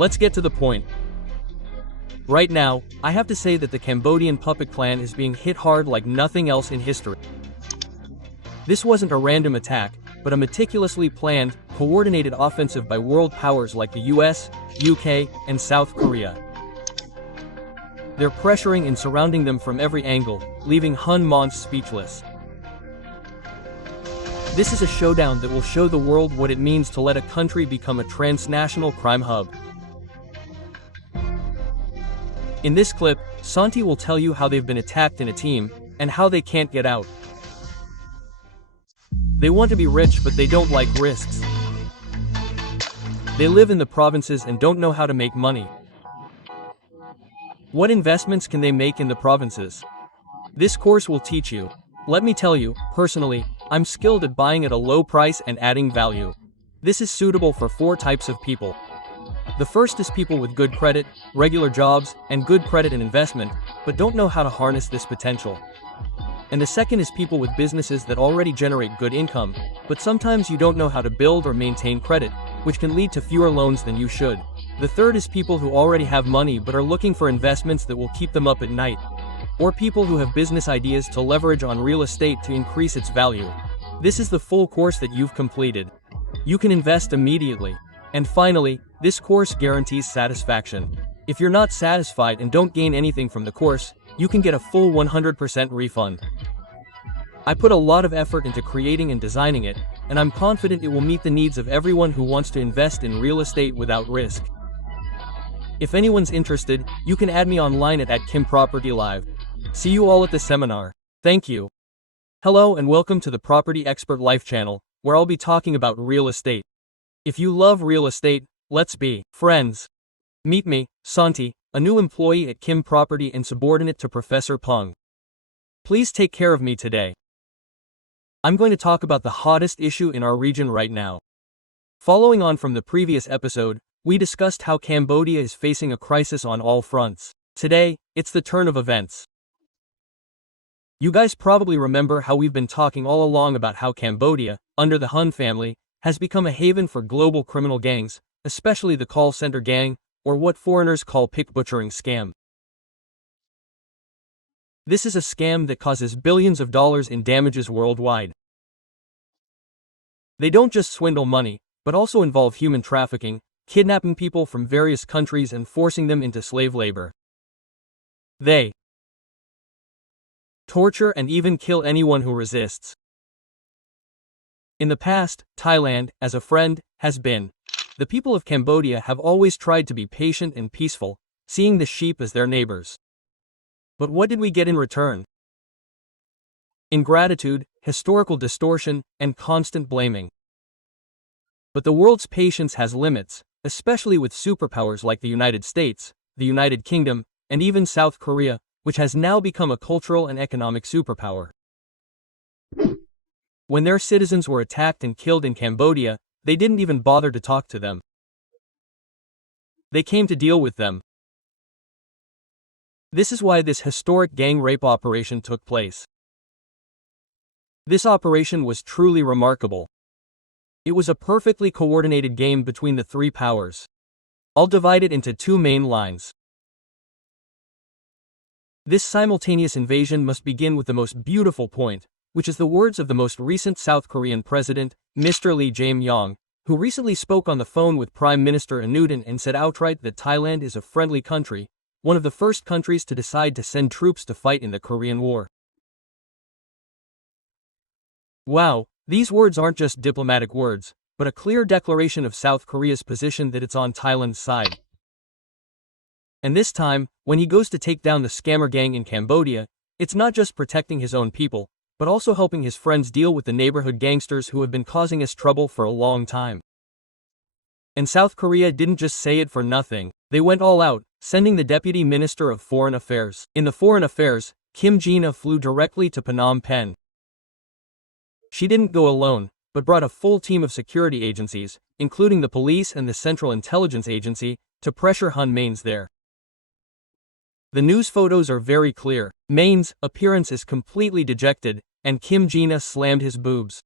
let's get to the point. Right now, I have to say that the Cambodian puppet clan is being hit hard like nothing else in history. This wasn't a random attack, but a meticulously planned, coordinated offensive by world powers like the US, UK, and South Korea. They're pressuring and surrounding them from every angle, leaving Hun Manet speechless. This is a showdown that will show the world what it means to let a country become a transnational crime hub. In this clip, Santi will tell you how they've been attacked in a team, and how they can't get out. They want to be rich but they don't like risks. They live in the provinces and don't know how to make money. What investments can they make in the provinces? This course will teach you. Let me tell you, personally, I'm skilled at buying at a low price and adding value. This is suitable for 4 types of people. The first is people with good credit, regular jobs, and good credit and investment, but don't know how to harness this potential. And the second is people with businesses that already generate good income, but sometimes you don't know how to build or maintain credit, which can lead to fewer loans than you should. The third is people who already have money but are looking for investments that will keep them up at night. Or people who have business ideas to leverage on real estate to increase its value. This is the full course that you've completed. You can invest immediately. And finally, this course guarantees satisfaction. If you're not satisfied and don't gain anything from the course, you can get a full 100% refund. I put a lot of effort into creating and designing it, and I'm confident it will meet the needs of everyone who wants to invest in real estate without risk. If anyone's interested, you can add me online at Kim Property Live. See you all at the seminar. Thank you. Hello and welcome to the Property Expert Life channel, where I'll be talking about real estate. If you love real estate, let's be friends. Meet me, Santi, a new employee at Kim Property and subordinate to Professor Peng. Please take care of me today. I'm going to talk about the hottest issue in our region right now. Following on from the previous episode, we discussed how Cambodia is facing a crisis on all fronts. Today, it's the turn of events. You guys probably remember how we've been talking all along about how Cambodia, under the Hun family, has become a haven for global criminal gangs, especially the call center gang, or what foreigners call pick butchering scam. This is a scam that causes billions of dollars in damages worldwide. They don't just swindle money, but also involve human trafficking, kidnapping people from various countries and forcing them into slave labor. They torture and even kill anyone who resists. In the past, Thailand, as a friend, has been. The people of Cambodia have always tried to be patient and peaceful, seeing the sheep as their neighbors. But what did we get in return? Ingratitude, historical distortion, and constant blaming. But the world's patience has limits, especially with superpowers like the United States, the United Kingdom, and even South Korea, which has now become a cultural and economic superpower. When their citizens were attacked and killed in Cambodia, they didn't even bother to talk to them. They came to deal with them. This is why this historic gang rape operation took place. This operation was truly remarkable. It was a perfectly coordinated game between the 3 powers. I'll divide it into 2 main lines. This simultaneous invasion must begin with the most beautiful point, which is the words of the most recent South Korean president, Mr. Lee Jae-myung, who recently spoke on the phone with Prime Minister Anutin and said outright that Thailand is a friendly country, one of the first countries to decide to send troops to fight in the Korean War. Wow, these words aren't just diplomatic words, but a clear declaration of South Korea's position that it's on Thailand's side. And this time, when he goes to take down the scammer gang in Cambodia, it's not just protecting his own people, but also helping his friends deal with the neighborhood gangsters who have been causing us trouble for a long time. And South Korea didn't just say it for nothing, they went all out, sending the Deputy Minister of Foreign Affairs. In the Foreign Affairs, Kim Jina flew directly to Phnom Penh. She didn't go alone, but brought a full team of security agencies, including the police and the Central Intelligence Agency, to pressure Hun Manet there. The news photos are very clear. Manet's appearance is completely dejected, and Kim Jina slammed his boobs.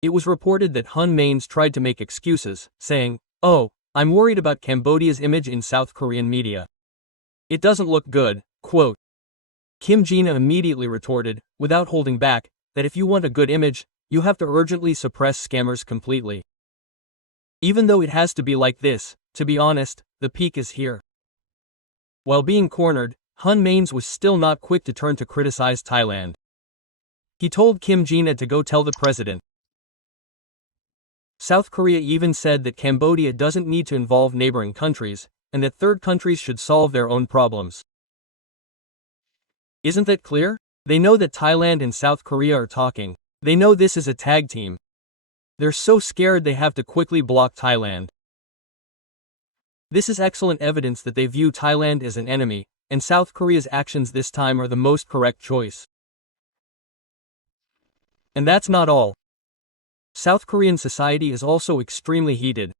It was reported that Hun Manet tried to make excuses, saying, "Oh, I'm worried about Cambodia's image in South Korean media. It doesn't look good, quote. Kim Jina immediately retorted, without holding back, that if you want a good image, you have to urgently suppress scammers completely. Even though it has to be like this, to be honest, the peak is here. While being cornered, Hun Manet was still not quick to turn to criticize Thailand. He told Kim Jina to go tell the president. South Korea even said that Cambodia doesn't need to involve neighboring countries, and that third countries should solve their own problems. Isn't that clear? They know that Thailand and South Korea are talking. They know this is a tag team. They're so scared they have to quickly block Thailand. This is excellent evidence that they view Thailand as an enemy, and South Korea's actions this time are the most correct choice. And that's not all. South Korean society is also extremely heated.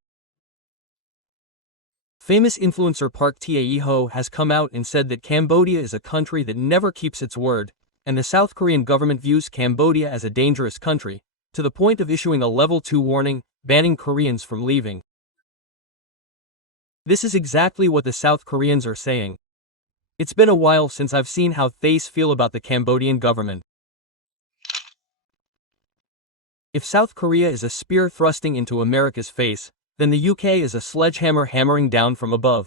Famous influencer Park Tae-ho has come out and said that Cambodia is a country that never keeps its word, and the South Korean government views Cambodia as a dangerous country, to the point of issuing a level 2 warning, banning Koreans from leaving. This is exactly what the South Koreans are saying. It's been a while since I've seen how they feel about the Cambodian government. If South Korea is a spear thrusting into America's face, then the UK is a sledgehammer hammering down from above.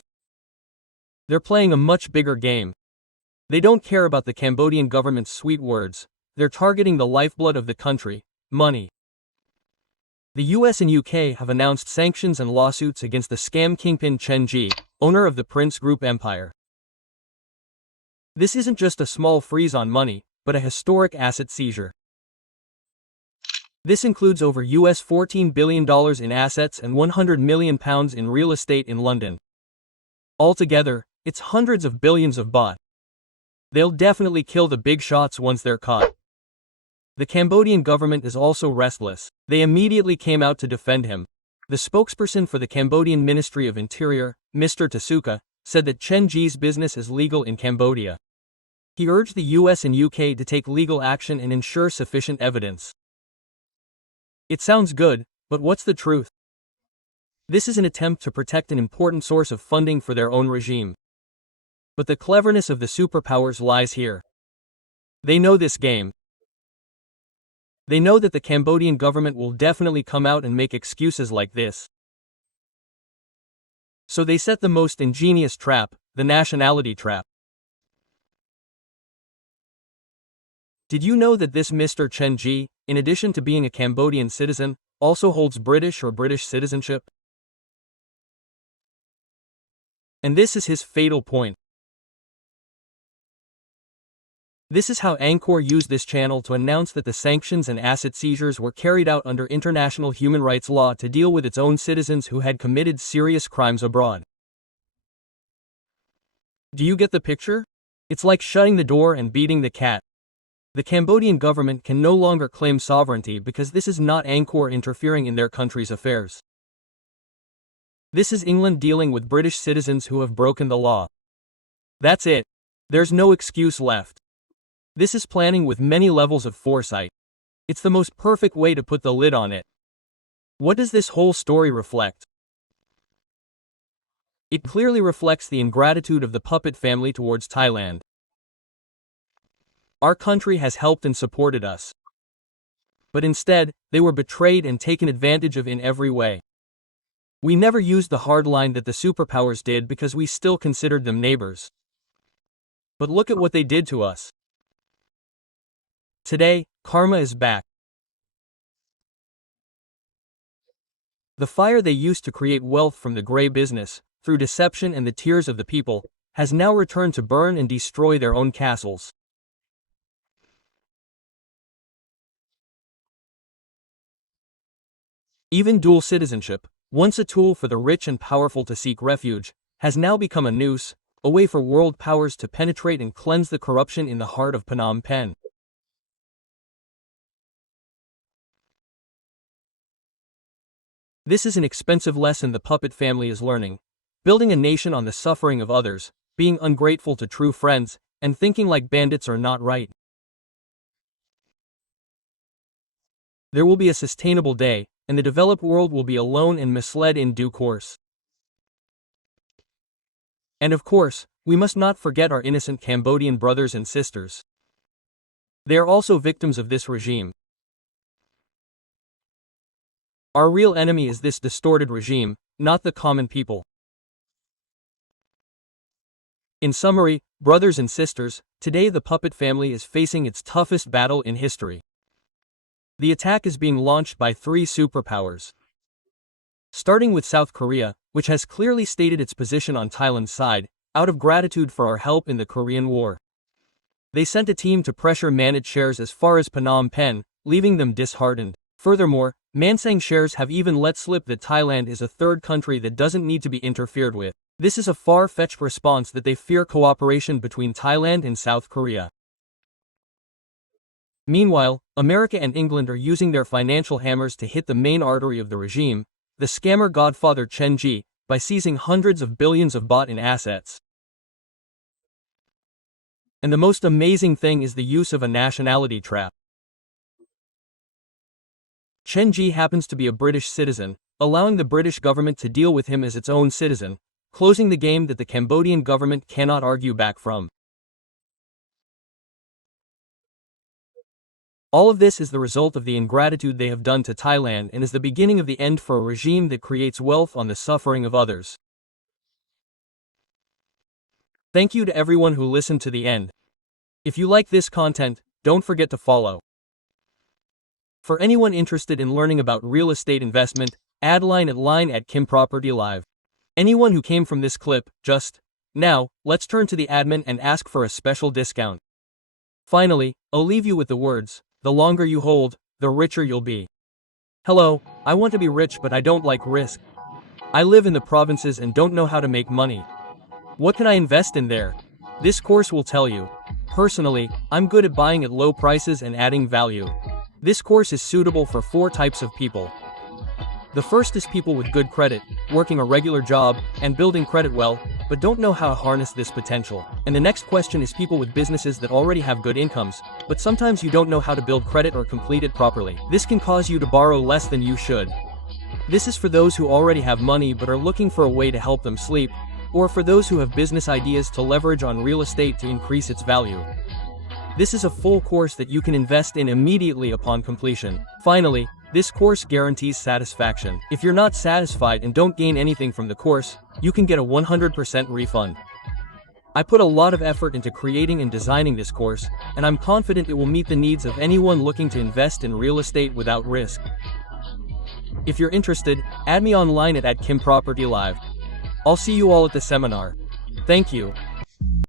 They're playing a much bigger game. They don't care about the Cambodian government's sweet words. They're targeting the lifeblood of the country, money. The US and UK have announced sanctions and lawsuits against the scam kingpin Chen Ji, owner of the Prince Group empire. This isn't just a small freeze on money, but a historic asset seizure. This includes over US $14 billion in assets and £100 million in real estate in London. Altogether, it's hundreds of billions of baht. They'll definitely kill the big shots once they're caught. The Cambodian government is also restless. They immediately came out to defend him. The spokesperson for the Cambodian Ministry of Interior, Mr. Tasuka, said that Chen Ji's business is legal in Cambodia. He urged the US and UK to take legal action and ensure sufficient evidence. It sounds good, but what's the truth? This is an attempt to protect an important source of funding for their own regime. But the cleverness of the superpowers lies here. They know this game. They know that the Cambodian government will definitely come out and make excuses like this. So they set the most ingenious trap, the nationality trap. Did you know that this Mr. Chen Ji, in addition to being a Cambodian citizen, also holds British or British citizenship? And this is his fatal point. This is how Angkor used this channel to announce that the sanctions and asset seizures were carried out under international human rights law to deal with its own citizens who had committed serious crimes abroad. Do you get the picture? It's like shutting the door and beating the cat. The Cambodian government can no longer claim sovereignty because this is not Angkor interfering in their country's affairs. This is England dealing with British citizens who have broken the law. That's it. There's no excuse left. This is planning with many levels of foresight. It's the most perfect way to put the lid on it. What does this whole story reflect? It clearly reflects the ingratitude of the puppet family towards Thailand. Our country has helped and supported us. But instead, they were betrayed and taken advantage of in every way. We never used the hard line that the superpowers did because we still considered them neighbors. But look at what they did to us. Today, karma is back. The fire they used to create wealth from the gray business, through deception and the tears of the people, has now returned to burn and destroy their own castles. Even dual citizenship, once a tool for the rich and powerful to seek refuge, has now become a noose, a way for world powers to penetrate and cleanse the corruption in the heart of Phnom Penh. This is an expensive lesson the puppet family is learning. Building a nation on the suffering of others, being ungrateful to true friends, and thinking like bandits are not right. There will be a sustainable day, and the developed world will be alone and misled in due course. And of course, we must not forget our innocent Cambodian brothers and sisters. They are also victims of this regime. Our real enemy is this distorted regime, not the common people. In summary, brothers and sisters, today the puppet family is facing its toughest battle in history. The attack is being launched by three superpowers. Starting with South Korea, which has clearly stated its position on Thailand's side, out of gratitude for our help in the Korean War. They sent a team to pressure Manet shares as far as Phnom Penh, leaving them disheartened. Furthermore, Mansang shares have even let slip that Thailand is a third country that doesn't need to be interfered with. This is a far-fetched response that they fear cooperation between Thailand and South Korea. Meanwhile, America and England are using their financial hammers to hit the main artery of the regime, the scammer godfather Chen Ji, by seizing hundreds of billions of baht in assets. And the most amazing thing is the use of a nationality trap. Chen Ji happens to be a British citizen, allowing the British government to deal with him as its own citizen, closing the game that the Cambodian government cannot argue back from. All of this is the result of the ingratitude they have done to Thailand and is the beginning of the end for a regime that creates wealth on the suffering of others. Thank you to everyone who listened to the end. If you like this content, don't forget to follow. For anyone interested in learning about real estate investment, add line at Kim Property Live. Anyone who came from this clip, now, let's turn to the admin and ask for a special discount. Finally, I'll leave you with the words, the longer you hold, the richer you'll be. Hello, I want to be rich but I don't like risk. I live in the provinces and don't know how to make money. What can I invest in there? This course will tell you. Personally, I'm good at buying at low prices and adding value. This course is suitable for 4 types of people. The first is people with good credit, working a regular job, and building credit well, but don't know how to harness this potential. And the next question is people with businesses that already have good incomes, but sometimes you don't know how to build credit or complete it properly. This can cause you to borrow less than you should. This is for those who already have money but are looking for a way to help them sleep, or for those who have business ideas to leverage on real estate to increase its value. This is a full course that you can invest in immediately upon completion. Finally, this course guarantees satisfaction. If you're not satisfied and don't gain anything from the course, you can get a 100% refund. I put a lot of effort into creating and designing this course, and I'm confident it will meet the needs of anyone looking to invest in real estate without risk. If you're interested, add me online at Kim Property Live. I'll see you all at the seminar. Thank you.